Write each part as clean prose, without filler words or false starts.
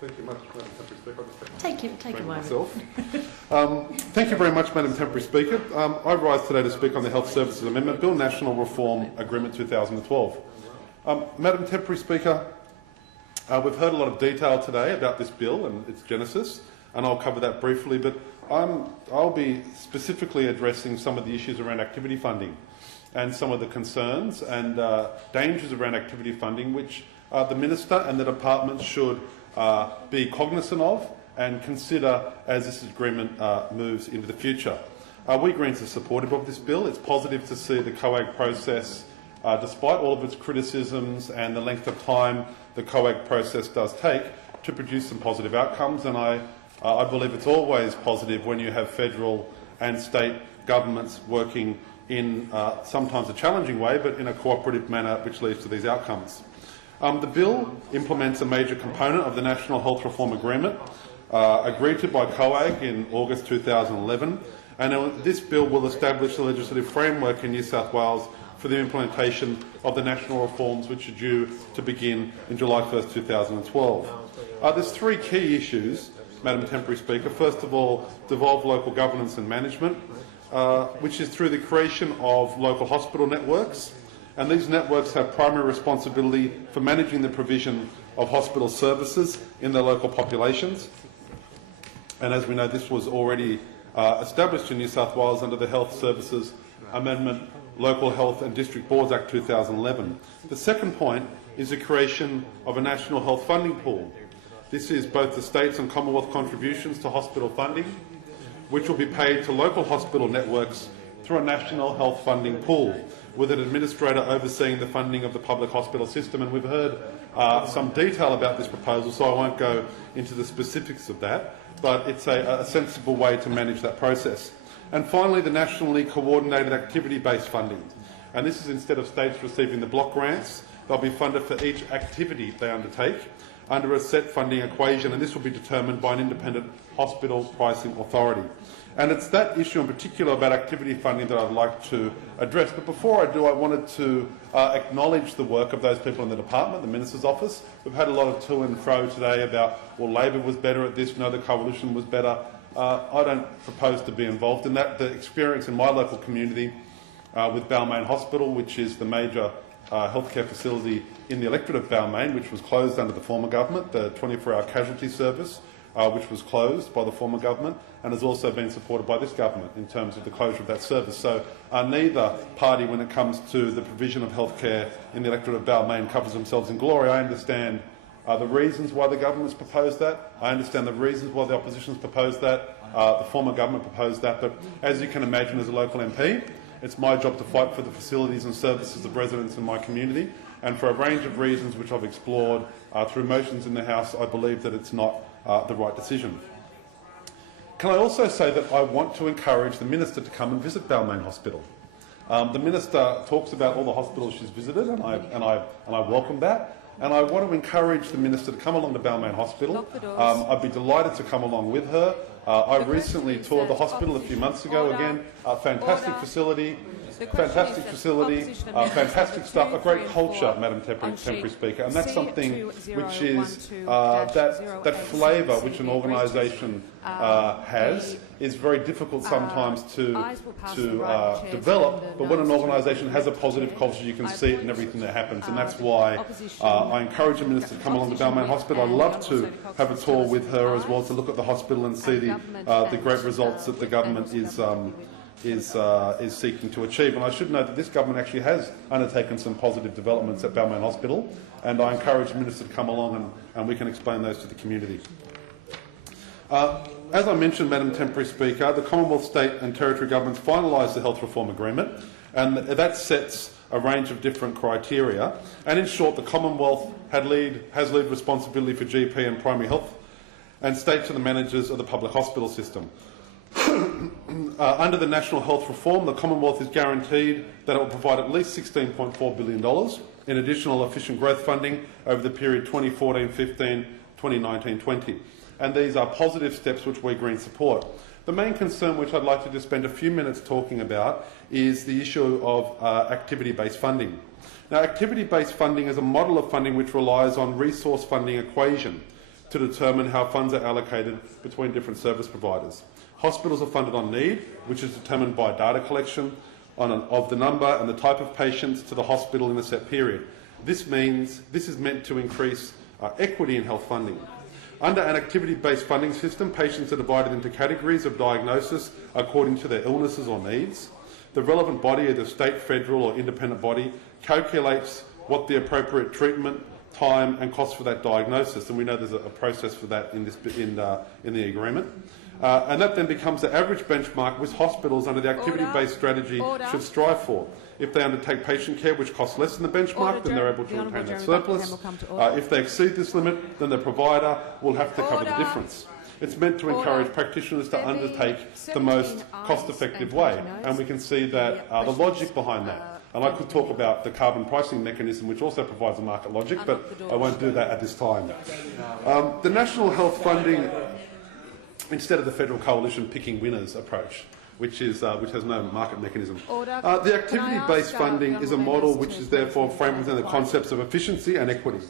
Thank you much, Madam Temporary Speaker. Take a moment. Thank you very much, Madam Temporary Speaker. I rise today to speak on the Health Services Amendment Bill, National Reform Agreement 2012. Madam Temporary Speaker, we've heard a lot of detail today about this bill and its genesis, and I'll cover that briefly, but I'll be specifically addressing some of the issues around activity funding and some of the concerns and dangers around activity funding, which the Minister and the Department should be cognisant of and consider as this agreement moves into the future. We Greens are supportive of this bill. It's positive to see the COAG process, despite all of its criticisms and the length of time the COAG process does take, to produce some positive outcomes. And I believe it's always positive when you have federal and state governments working in sometimes a challenging way, but in a cooperative manner which leads to these outcomes. The bill implements a major component of the National Health Reform Agreement, agreed to by COAG in August 2011, and this bill will establish the legislative framework in New South Wales for the implementation of the national reforms which are due to begin in July 1st, 2012. There's three key issues, Madam Temporary Speaker. First of all, devolved local governance and management, which is through the creation of local hospital networks. And these networks have primary responsibility for managing the provision of hospital services in their local populations. And as we know, this was already established in New South Wales under the Health Services Amendment, Local Health and District Boards Act 2011. The second point is the creation of a national health funding pool. This is both the states and Commonwealth contributions to hospital funding, which will be paid to local hospital networks through a national health funding pool, with an administrator overseeing the funding of the public hospital system. And we've heard some detail about this proposal, so I won't go into the specifics of that, but it's a sensible way to manage that process. And finally, the nationally coordinated activity-based funding. And this is instead of states receiving the block grants, they'll be funded for each activity they undertake under a set funding equation, and this will be determined by an independent hospital pricing authority. And it's that issue in particular about activity funding that I'd like to address. But before I do, I wanted to acknowledge the work of those people in the department, the Minister's office. We've had a lot of to and fro today about, well, Labor was better at this, no, the Coalition was better. I don't propose to be involved in that. The experience in my local community with Balmain Hospital, which is the major healthcare facility in the electorate of Balmain, which was closed under the former government, the 24-hour casualty service, which was closed by the former government and has also been supported by this government in terms of the closure of that service. So neither party, when it comes to the provision of healthcare in the electorate of Balmain, covers themselves in glory. I understand the reasons why the government's proposed that. I understand the reasons why the opposition's proposed that. The former government proposed that. But as you can imagine, as a local MP, it's my job to fight for the facilities and services of residents in my community. And for a range of reasons which I've explored through motions in the House, I believe that it's not the right decision. Can I also say that I want to encourage the Minister to come and visit Balmain Hospital? The Minister talks about all the hospitals she's visited, and I welcome that. And I want to encourage the Minister to come along to Balmain Hospital. I'd be delighted to come along with her. I recently toured the hospital a few months ago. Again, a fantastic facility. Fantastic facility, fantastic stuff, a great culture, Madam Temporary Speaker, and that's something which is that flavour which an organisation has is very difficult sometimes to develop, but when an organisation has a positive culture, you can see it in everything that happens, and that's why I encourage the Minister to come along to Balmain Hospital. I'd love to have a tour with her as well to look at the hospital and see the great results that the government is seeking to achieve. And I should note that this government actually has undertaken some positive developments at Balmain Hospital, and I encourage the Minister to come along and we can explain those to the community. As I mentioned, Madam Temporary Speaker, the Commonwealth, State and Territory governments finalised the Health Reform Agreement, and that sets a range of different criteria. And in short, the Commonwealth has lead responsibility for GP and primary health, and states are the managers of the public hospital system. Under the National Health Reform, the Commonwealth is guaranteed that it will provide at least $16.4 billion in additional efficient growth funding over the period 2014-15, 2019-20. And these are positive steps which we Greens support. The main concern which I'd like to just spend a few minutes talking about is the issue of activity-based funding. Now, activity-based funding is a model of funding which relies on resource funding equation to determine how funds are allocated between different service providers. Hospitals are funded on need, which is determined by data collection of the number and the type of patients to the hospital in a set period. This is meant to increase equity in health funding. Under an activity-based funding system, patients are divided into categories of diagnosis according to their illnesses or needs. The relevant body, either state, federal or independent body, calculates what the appropriate treatment, time and cost for that diagnosis, and we know there's a process for that in the agreement. And that then becomes the average benchmark which hospitals under the activity-based strategy should strive for. If they undertake patient care which costs less than the benchmark, then they're able to retain that surplus. If they exceed this limit, then the provider will have to cover the difference. It's meant to encourage practitioners to undertake the most cost-effective way, and we can see that the logic behind that. And I could talk about the carbon pricing mechanism, which also provides a market logic, but I won't do that at this time. The national health funding, instead of the federal coalition picking winners approach, which has no market mechanism. The activity-based funding is a model which is therefore framed within the concepts of efficiency and equity.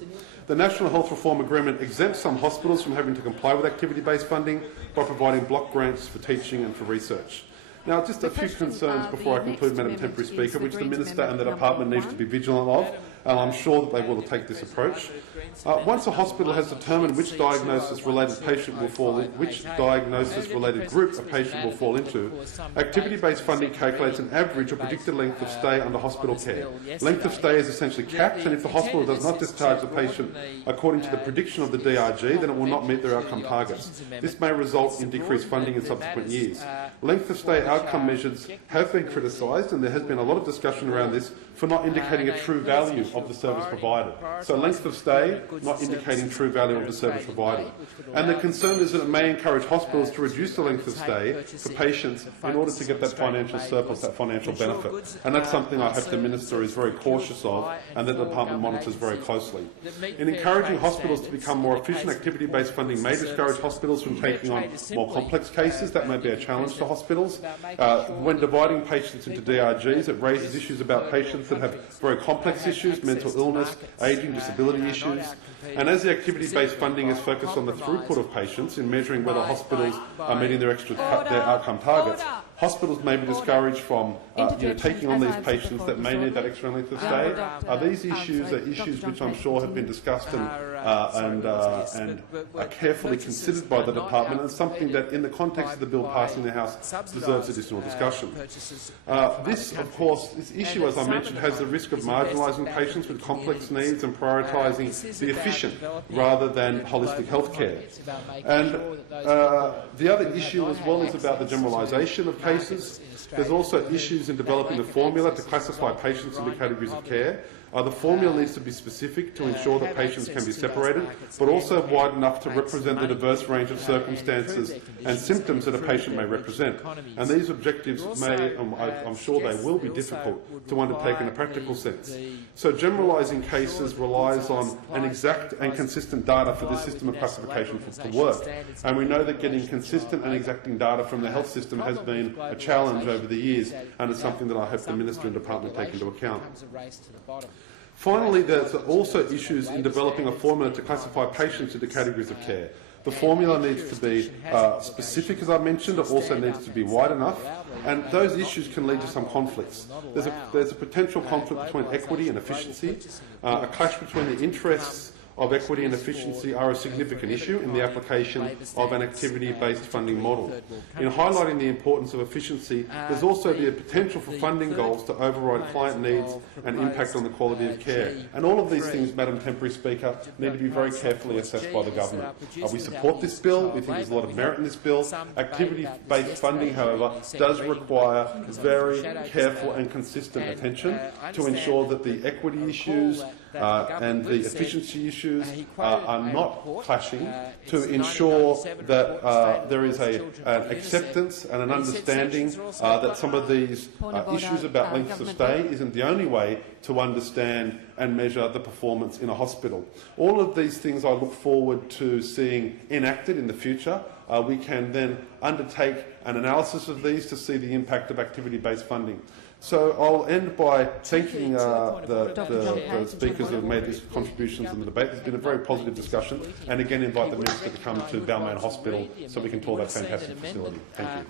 The National Health Reform Agreement exempts some hospitals from having to comply with activity-based funding by providing block grants for teaching and for research. Now, just a few concerns before I conclude, Madam Temporary Speaker, which the Minister and the Department needs to be vigilant of, and I'm sure that they will take this approach. Once a hospital has determined which diagnosis-related patient will fall in, which diagnosis-related group a patient will fall into, activity-based funding calculates an average or predicted length of stay under hospital care. Length of stay is essentially capped, and if the hospital does not discharge the patient according to the prediction of the DRG, then it will not meet their outcome targets. This may result in decreased funding in subsequent years. Length of stay outcome measures have been criticised, and there has been a lot of discussion around this, for not indicating a true value of the service provided. So length of stay not indicating true value of the service provided. And the concern is that it may encourage hospitals to reduce the length of stay for patients in order to get that financial surplus, that financial benefit. And that's something I hope the Minister is very cautious of and that the Department monitors very closely. In encouraging hospitals to become more efficient, activity-based funding may discourage hospitals from taking on more complex cases. That may be a challenge to hospitals. When dividing patients into DRGs, it raises issues about patients that have very complex issues, mental illness, ageing, disability issues. And as the activity-based funding is focused on the throughput of patients in measuring whether hospitals are meeting their outcome targets, hospitals may be discouraged from taking on these patients that may need that extra length of stay. These issues are issues which I'm sure have been discussed and are carefully considered by the Department, and something that, in the context of the bill passing the House, deserves additional discussion. This issue, as I mentioned, has the risk of marginalising patients with complex needs and prioritising the efficient rather than holistic health care. And the other issue as well is about the generalisation of cases. There's also issues in developing the formula to classify patients into categories of care. The formula needs to be specific to ensure that patients can be separated, but also wide enough to represent the diverse range of circumstances and symptoms that a patient may represent. And these objectives may, I'm sure they will be difficult to undertake in a practical sense. So generalising cases relies on an exact and consistent data for this system of classification to work. And we know that getting consistent and exacting data from the health system has been a challenge over the years, and it's something that I hope the Minister and Department take into account. Finally, there's also issues in developing a formula to classify patients into categories of care. The formula needs to be specific, as I mentioned. It also needs to be wide enough, and those issues can lead to some conflicts. There's a potential conflict between equity and efficiency. A clash between the interests of equity and efficiency are a significant issue in the application of an activity-based funding model. In highlighting the importance of efficiency, there's also the potential for funding goals to override client needs and impact on the quality of care. And all of these things, Madam Temporary Speaker, need to be very carefully assessed by the government. We support this bill. We think there's a lot of merit in this bill. Activity-based funding, however, does require very careful and consistent attention to ensure that the equity issues and the efficiency issues are not clashing, to ensure that there is an acceptance and an understanding that some of these issues about length of stay isn't the only way to understand and measure the performance in a hospital. All of these things I look forward to seeing enacted in the future. We can then undertake an analysis of these to see the impact of activity-based funding. So I'll end by thanking the speakers who have made these contributions in the debate. It's been a very positive discussion, and again invite the Minister to come to Balmain Hospital so we can tour that fantastic facility. Thank you.